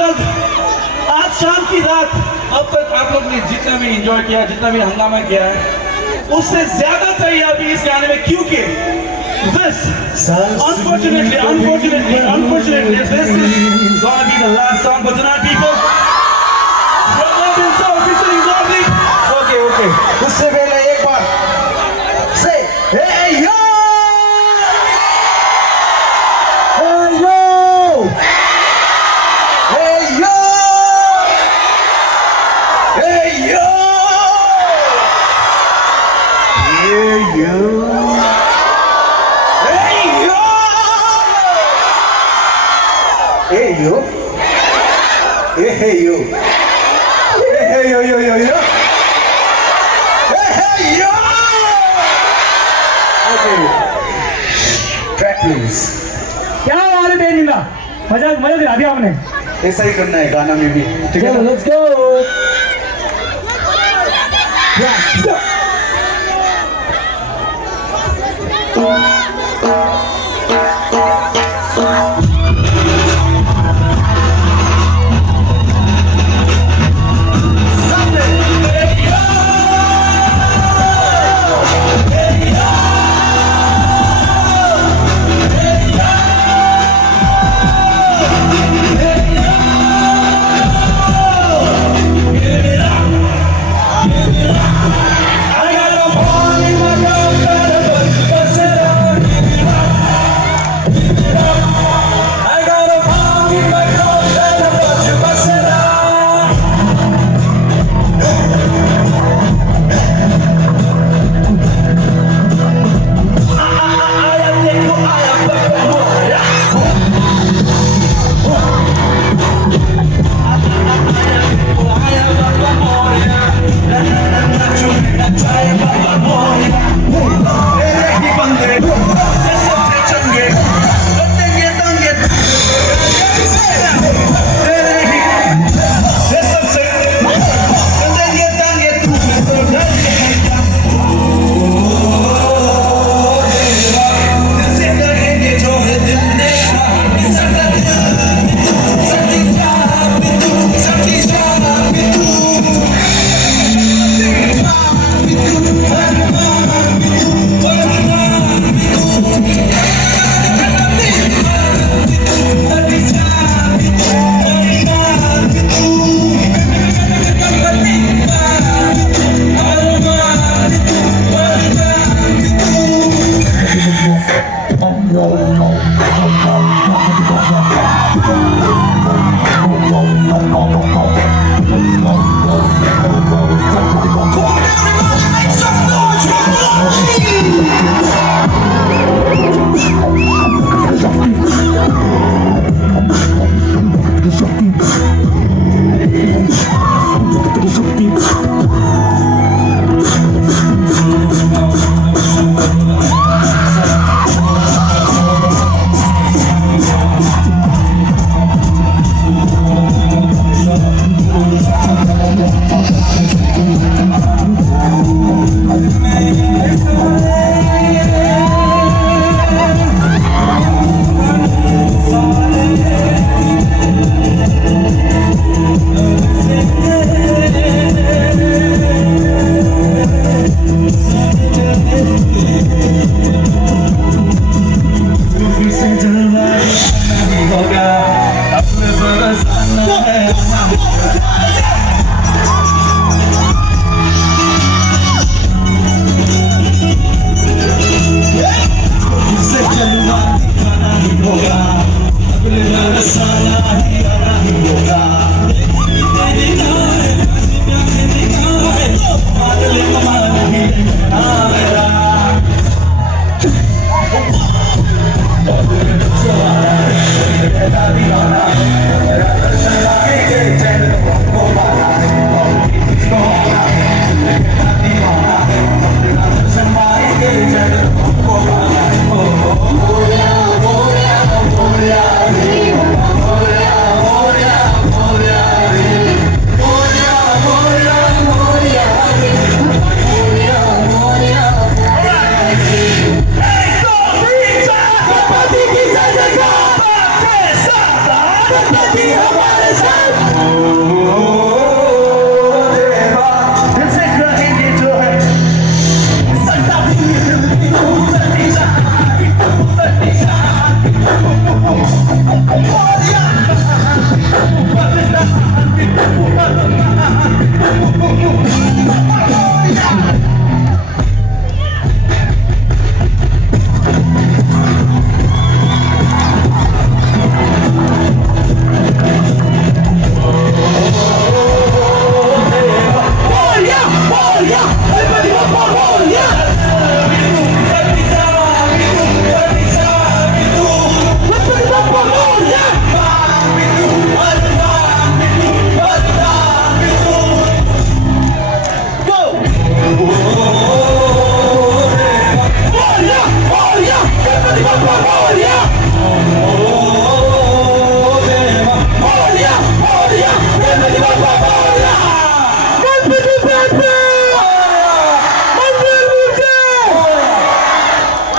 तक आज शाम की रात अब तक आप लोग ने जितना भी एंजॉय किया, जितना भी हंगामा किया है, उससे ज्यादा चाहिए अभी इस गाने में, क्योंकि this unfortunately this is gonna be the last song for tonight, people. Your love and soul featuring Nordic. Okay. उससे पहले एक बार say hey yo. Hey yo. Okay. Track please. क्या वाले बेनिंगा मजा दिला दिया हमने। ऐसा ही करना है गाना में भी, ठीक है? Let's go. Yeah, go. Ganpati हमारे साथ देवा दिल से कहेंगे जो है सट्टा भी मिलती हूँ सट्टी सट्टी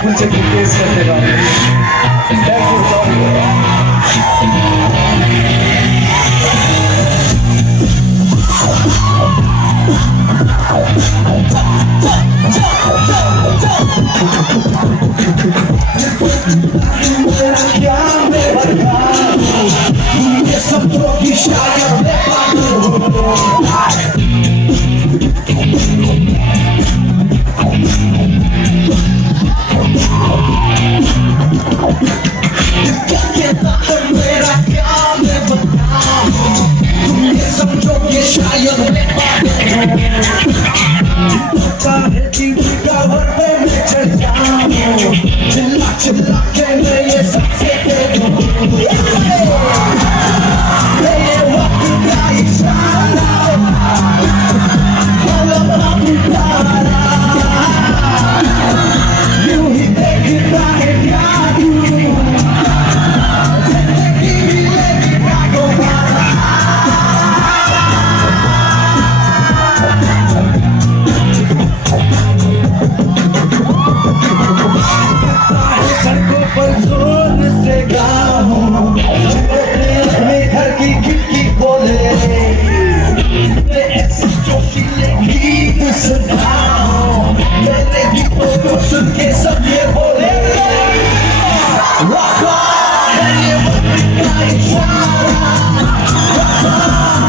मुझे रिक्वेस्ट करते रहो थैंक यू सो चिल्ला के मैं ये सबसे दे दूं ये वक्त का इशारा यूं ही देखता है क्या जिंदगी मिलेगी ना दोबारा सड़कों पर जोर से गाऊं अपने घर की खिड़की खोले ऐसी जोशीले गीत सुनाऊं मेरे गीतों को सुन के सब ये बोले रॉक ऑन ये वक्त का इशारा rock on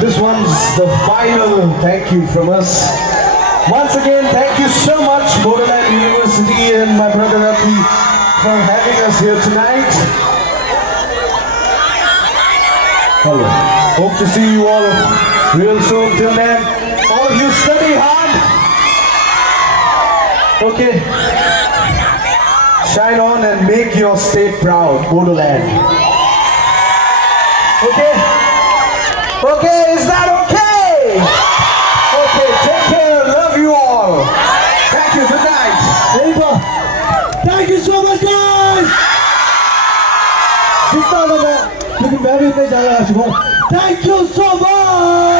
This one's the final thank you from us. Once again, thank you so much, Borderland University and my brother Rafi, for having us here tonight. Hello. Hope to see you all real soon. Till then, all of you study hard. Okay. Shine on and make your state proud, Borderland. Okay? Okay, is that okay? Okay, take care, love you all. Thank you, good night. Thank you so much, guys. 배합이 있는 장을 하시고 Thank you so much.